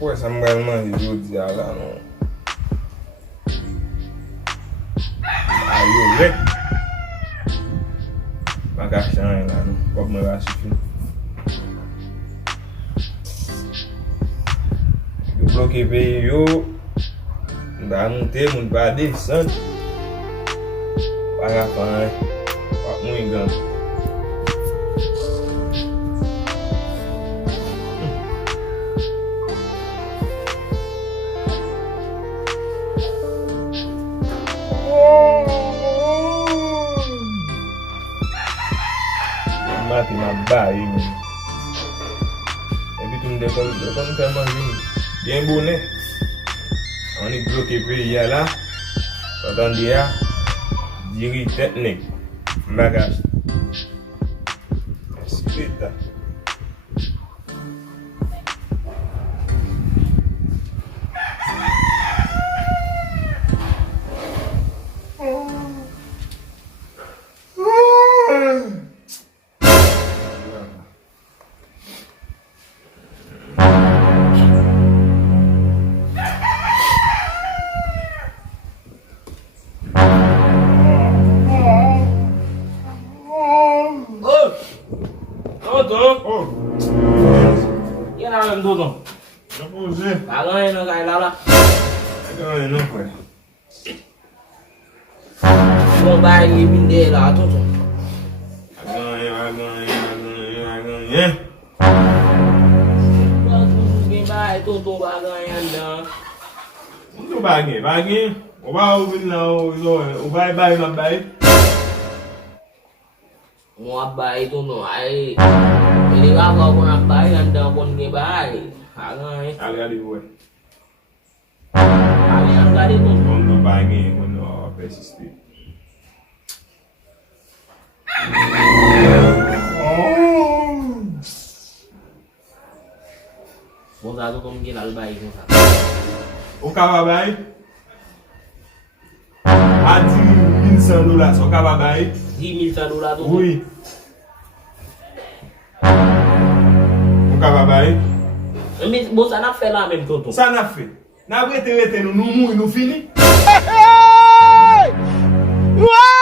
Pô, essa mulher manda de lá não. Aí eu vi. Bagachan lá no copo meu assistir. Eu bloqueei eu. Não tem muito para descer. Bagachan, não engano. Mati na bayi men. Ebi tu mde kon kan manjin. Bien bonnet. On est bloqué pays là. Quand dia diri technique. Bagage. Spita. Oh. Yan ang tonton. Não pode. Kagaya na kay Lala. Agora não foi. Mo ba yung binde la tonton. Agora. Game ba tonton bagay anda. Muito bagay. O ba ouvir não, o vai na bayi. Mo abay tonton ay hindi ka ako na bay anda kon ge bay. Agay. Agora foi. Ay ang gadi tonton. Quando bagay, quando persistir. Mo sa tonton ginalbay ko sa. O cababay. A $10,000 só cababay. 10,000 sa dola tonton. Oui. O cababay. Mais bon ça n'a fait la même tonton. Ça n'a fait. N'a rete nous fini. Hey! Wow!